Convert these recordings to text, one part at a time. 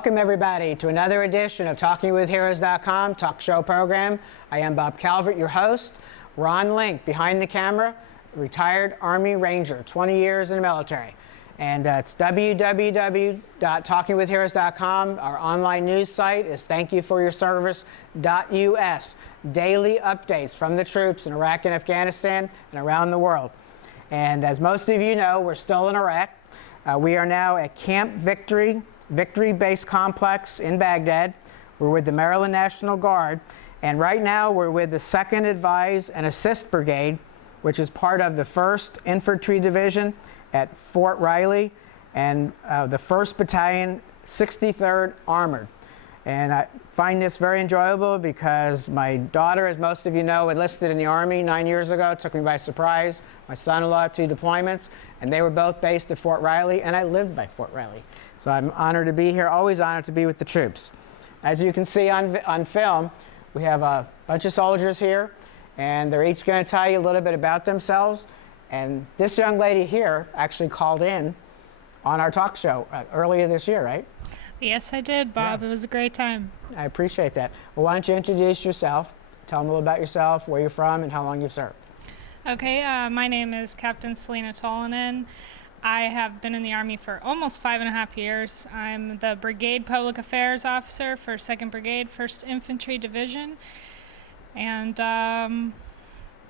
Welcome everybody to another edition of TalkingWithHeroes.com talk show program. I am Bob Calvert, your host. Ron Link, behind the camera, retired Army Ranger, 20 years in the military. And it's www.talkingwithheroes.com. Our online news site is thankyouforyourservice.us. Daily updates from the troops in Iraq and Afghanistan and around the world. And as most of you know, we're still in Iraq. We are now at Camp Victory Base Complex in Baghdad. We're with the Maryland National Guard. And right now we're with the 2nd Advise and Assist Brigade, which is part of the 1st Infantry Division at Fort Riley and the 1st Battalion, 63rd Armored. And I find this very enjoyable because my daughter, as most of you know, enlisted in the Army 9 years ago. It took me by surprise. My son-in-law, 2 deployments, and they were both based at Fort Riley, and I lived by Fort Riley. So I'm honored to be here, always honored to be with the troops. As you can see on film, we have a bunch of soldiers here, and they're each going to tell you a little bit about themselves. And this young lady here actually called in on our talk show earlier this year, right? Yes, I did, Bob. Yeah. It was a great time. I appreciate that. Well, why don't you introduce yourself, tell them a little about yourself, where you're from, and how long you've served. Okay, my name is Captain Selina Tolonen. I have been in the Army for almost 5.5 years. I'm the Brigade Public Affairs Officer for 2nd Brigade, 1st Infantry Division, and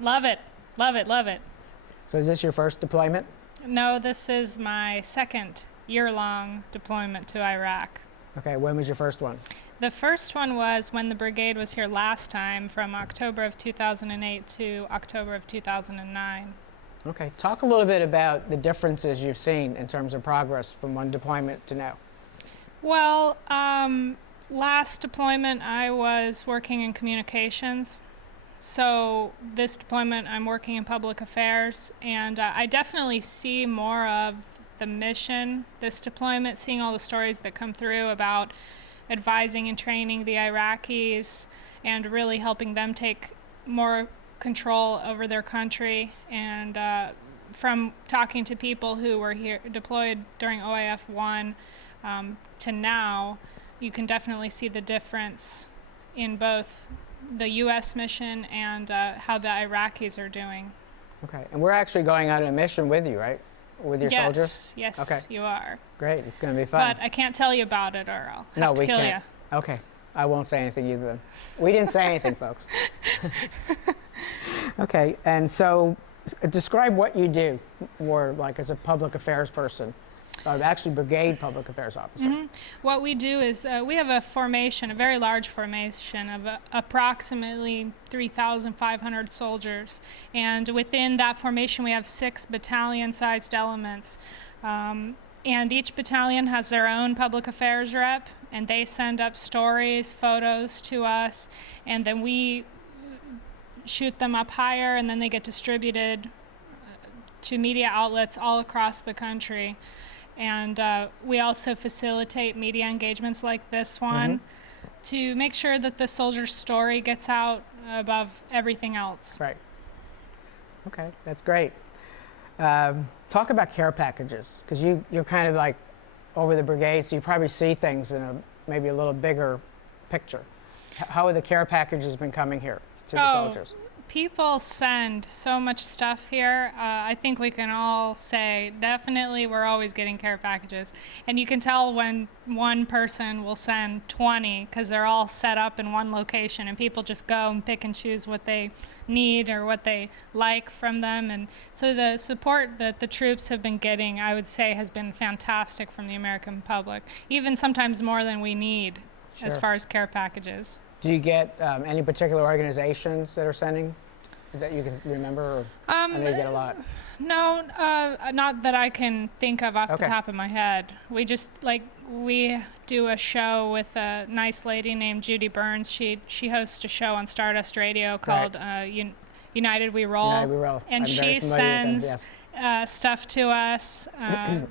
love it, love it, love it. So is this your first deployment? No, this is my 2nd year-long deployment to Iraq. Okay, when was your first one? The first one was when the brigade was here last time, from October of 2008 to October of 2009. Okay, talk a little bit about the differences you've seen in terms of progress from one deployment to now. Well, last deployment I was working in communications. So this deployment I'm working in public affairs, and I definitely see more of the mission this deployment, seeing all the stories that come through about advising and training the Iraqis and really helping them take more control over their country. And from talking to people who were here deployed during OIF 1 to now, you can definitely see the difference in both the U.S. mission and how the Iraqis are doing. Okay, and we're actually going on a mission with you, right? With your soldiers? Yes, okay. You are. Great, it's going to be fun. But I can't tell you about it or I'll have to kill you. Okay, I won't say anything either then. We didn't say anything, folks. Okay, and so describe what you do more like as a public affairs person. Actually, Brigade Public Affairs Officer. Mm-hmm. What we do is we have a formation, a very large formation of approximately 3,500 soldiers. And within that formation, we have 6 battalion-sized elements. And each battalion has their own public affairs rep, and they send up stories, photos to us, and then we shoot them up higher, and then they get distributed to media outlets all across the country. And we also facilitate media engagements like this one to make sure that the soldier's story gets out above everything else. Right. Okay, that's great. Talk about care packages, because you're kind of like over the brigade, so you probably see things in maybe a little bigger picture. How have the care packages been coming here to the soldiers? People send so much stuff here. I think we can all say definitely we're always getting care packages. And you can tell when one person will send 20 because they're all set up in one location and people just go and pick and choose what they need or what they like from them. And so the support that the troops have been getting, I would say, has been fantastic from the American public, even sometimes more than we need as far as care packages. Do you get any particular organizations that are sending that you can remember? Or I know you get a lot. No, not that I can think of off the top of my head. We just, we do a show with a nice lady named Judy Burns. She hosts a show on Stardust Radio called United We Roll. United We Roll. And she sends stuff to us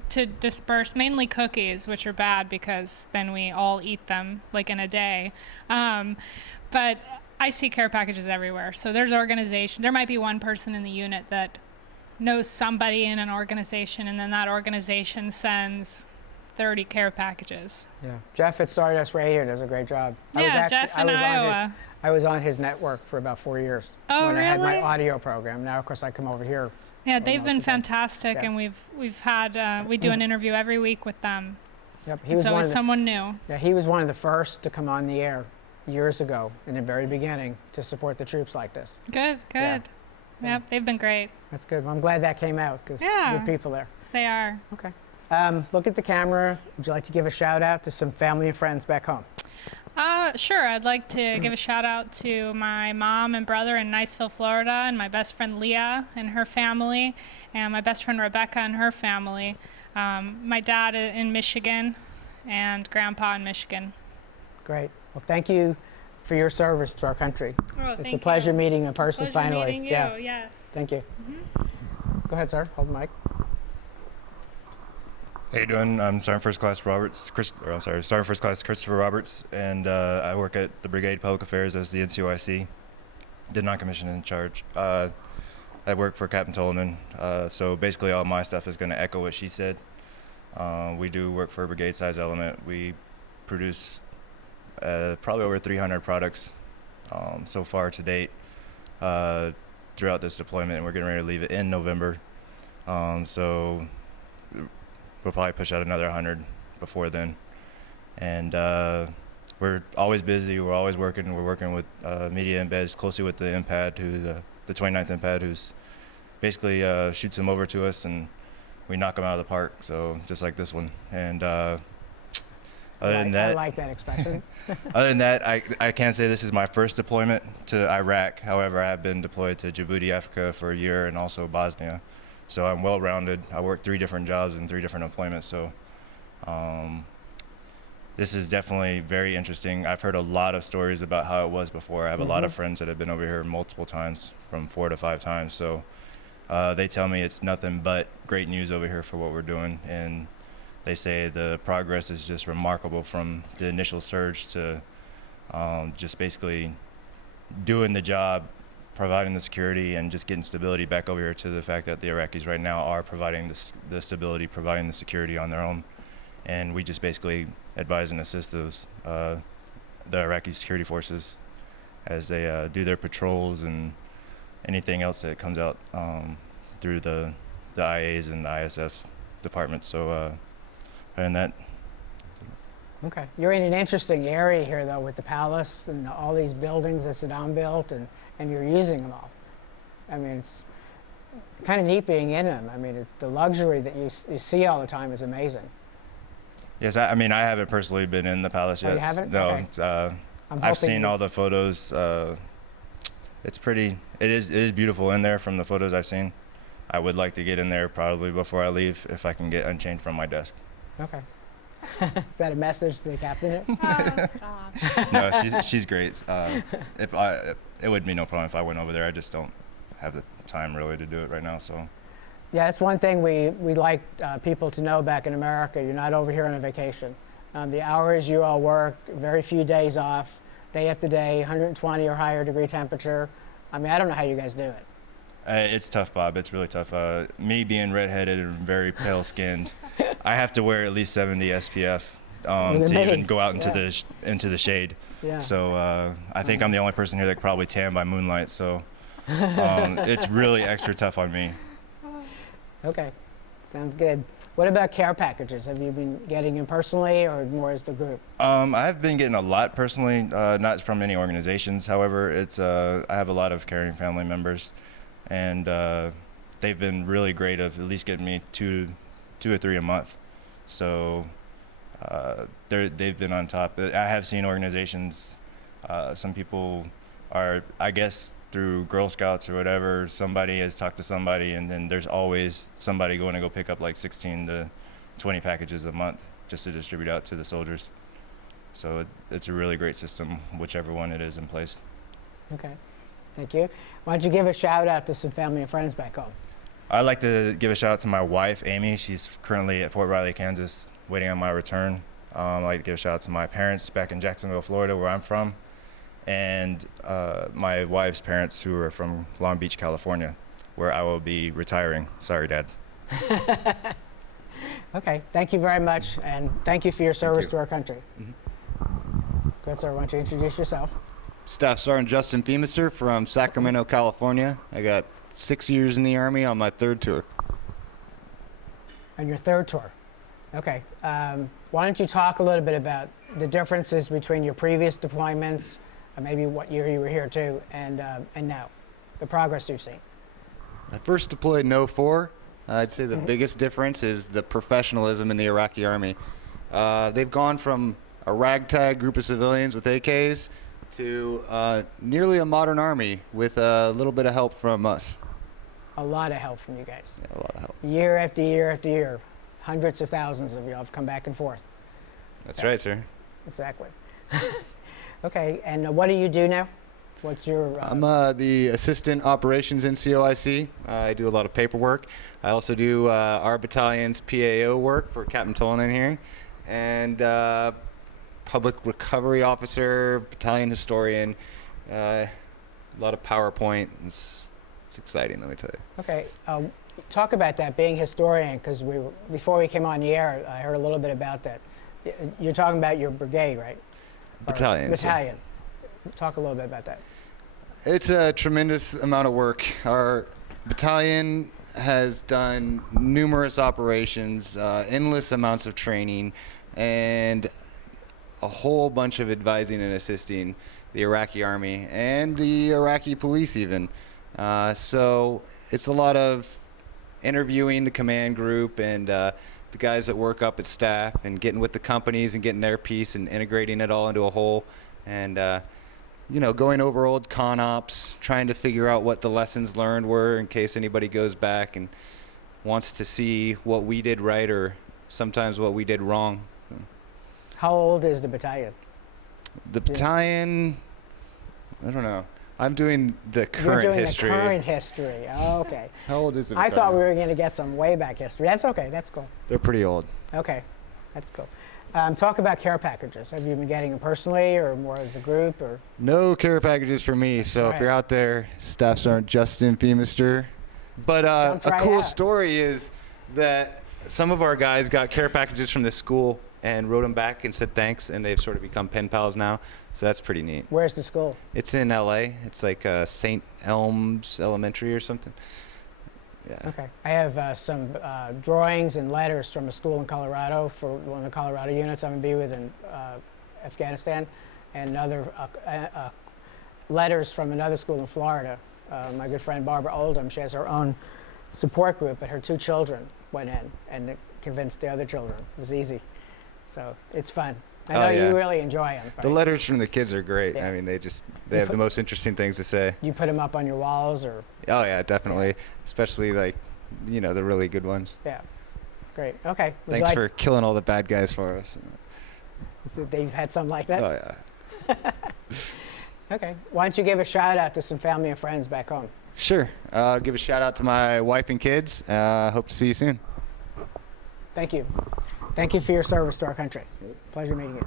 to disperse, mainly cookies, which are bad because then we all eat them like in a day. But I see care packages everywhere. So there's organization. There might be one person in the unit that knows somebody in an organization, and then that organization sends 30 care packages. Yeah. Jeff at Stardust Radio does a great job. Jeff in Iowa. I was on his network for about 4 years. Oh, when really? I had my audio program. Now, of course, I come over here. Yeah, they've been fantastic, and we've had we do an interview every week with them. Yep, It's always someone new. Yeah, he was one of the first to come on the air years ago in the very beginning to support the troops like this. Good. Yep, they've been great. That's good. Well, I'm glad that came out because good people there. They are. Okay. Look at the camera. Would you like to give a shout out to some family and friends back home? Sure. I'd like to give a shout out to my mom and brother in Niceville, Florida, and my best friend Leah and her family, and my best friend Rebecca and her family. My dad in Michigan, and Grandpa in Michigan. Great. Well, thank you for your service to our country. Oh, it's a pleasure meeting in person finally. Meeting you. Yeah. Yes. Thank you. Go ahead, sir. Hold the mic. How you doing? I'm Sergeant First Class Sergeant First Class Christopher Roberts, and I work at the Brigade Public Affairs as the NCOIC. Did not commission in charge. I work for Capt. Tolonen, so basically all my stuff is going to echo what she said. We do work for a brigade-size element. We produce probably over 300 products so far to date throughout this deployment, and we're getting ready to leave it in November. So we'll probably push out another 100 before then. And we're always busy. We're always working. We're working with media embeds closely with the MPAD, the 29th MPAD, who's basically shoots them over to us, and we knock them out of the park. So just like this one. And other than that, I like that expression. Other than that, I can't say this is my first deployment to Iraq. However, I have been deployed to Djibouti, Africa for a year, and also Bosnia. So I'm well-rounded. I worked 3 different jobs in 3 different deployments. So this is definitely very interesting. I've heard a lot of stories about how it was before. I have a lot of friends that have been over here multiple times, from 4 to 5 times. So they tell me it's nothing but great news over here for what we're doing. And they say the progress is just remarkable from the initial surge to just basically doing the job, providing the security, and just getting stability back over here, to the fact that the Iraqis right now are providing the stability, providing the security on their own. And we just basically advise and assist those, the Iraqi security forces as they do their patrols and anything else that comes out through the IAs and the ISF departments. So other than that. Okay. You're in an interesting area here, though, with the palace and all these buildings that Saddam built, and you're using them all. I mean, it's kind of neat being in them. I mean, the luxury that you see all the time is amazing. Yes, I mean, I haven't personally been in the palace yet. Oh, you haven't? No, Okay. I've seen all the photos. It's pretty. It is beautiful in there from the photos I've seen. I would like to get in there probably before I leave, if I can get unchained from my desk. Okay. Is that a message to the captain? Oh, stop. No, she's great. It would be no problem if I went over there. I just don't have the time really to do it right now. So. Yeah, that's one thing we like people to know back in America. You're not over here on a vacation. The hours you all work, very few days off, day after day, 120 or higher degree temperature. I mean, I don't know how you guys do it. It's tough, Bob. It's really tough. Me being redheaded and very pale skinned, I have to wear at least 70 SPF to even go out into the shade. Yeah. So I think I'm the only person here that could probably tan by moonlight. So it's really extra tough on me. Okay, sounds good. What about care packages? Have you been getting them personally, or more as the group? I've been getting a lot personally, not from any organizations. However, I have a lot of caring family members, and they've been really great of at least getting me two or three a month. So they've been on top. I have seen organizations, some people are, I guess, through Girl Scouts or whatever, somebody has talked to somebody, and then there's always somebody going to go pick up like 16 to 20 packages a month just to distribute out to the soldiers. So it's a really great system, whichever one it is in place. Okay, thank you. Why don't you give a shout out to some family and friends back home? I'd like to give a shout out to my wife, Amy. She's currently at Fort Riley, Kansas, waiting on my return. I'd like to give a shout out to my parents back in Jacksonville, Florida, where I'm from, and my wife's parents, who are from Long Beach, California, where I will be retiring. Sorry, Dad. Okay, thank you very much, and thank you for your service to our country. Good, sir. Why don't you introduce yourself? Staff Sergeant Justin Phemister from Sacramento, California. I got 6 years in the Army on my 3rd tour. On your 3rd tour. Okay. Why don't you talk a little bit about the differences between your previous deployments, maybe what year you were here too, and now, the progress you've seen. I first deployed in '04. I'd say the biggest difference is the professionalism in the Iraqi Army. They've gone from a ragtag group of civilians with AKs to nearly a modern army with a little bit of help from us. A lot of help from you guys. Yeah, a lot of help. Year after year after year, hundreds of thousands of you have come back and forth. That's right, sir. Exactly. Okay, and what do you do now? What's your... I'm the Assistant Operations NCOIC. I do a lot of paperwork. I also do our battalion's PAO work for Captain Tolonen here. And Public Recovery Officer, Battalion Historian, a lot of PowerPoint. It's exciting, let me tell you. Okay, talk about that, being historian, because before we came on the air, I heard a little bit about that. You're talking about your brigade, right? Battalion. Battalion. Talk a little bit about that. It's a tremendous amount of work. Our battalion has done numerous operations, endless amounts of training, and a whole bunch of advising and assisting the Iraqi Army and the Iraqi police even. So it's a lot of interviewing the command group and the guys that work up at staff and getting with the companies and getting their piece and integrating it all into a whole. And you know, going over old con ops, trying to figure out what the lessons learned were in case anybody goes back and wants to see what we did right or sometimes what we did wrong. How old is the battalion? The battalion, I don't know. I'm doing the current You're doing history. the current history. Oh, okay. How old is the I battalion? thought we were going to get some way back history. That's okay. That's cool. They're pretty old. Okay. That's cool. Talk about care packages. Have you been getting them personally or more as a group? Or? No care packages for me. So Right. if you're out there, Staff Sergeant Justin Phemister. But Don't try a it cool out. story is that some of our guys got care packages from the school and wrote them back and said thanks, and they've sort of become pen pals now. So that's pretty neat. Where's the school? It's in LA. It's like St. Elms Elementary or something. Yeah. Okay. I have some drawings and letters from a school in Colorado for one of the Colorado units I'm going to be with in Afghanistan, and other letters from another school in Florida. My good friend Barbara Oldham, she has her own support group, but her 2 children went in and convinced the other children. It was easy. So it's fun. I know yeah. you really enjoy them. Right? The letters from the kids are great. Yeah. I mean, they have the most interesting things to say. You put them up on your walls, or? Oh yeah, definitely. Especially like, you know, the really good ones. Yeah. Great. Okay. Would you Thanks like- for killing all the bad guys for us. They've had something like that? Oh yeah. Okay. Why don't you give a shout out to some family and friends back home? Sure. I'll give a shout out to my wife and kids. Hope to see you soon. Thank you. Thank you for your service to our country. Pleasure meeting you.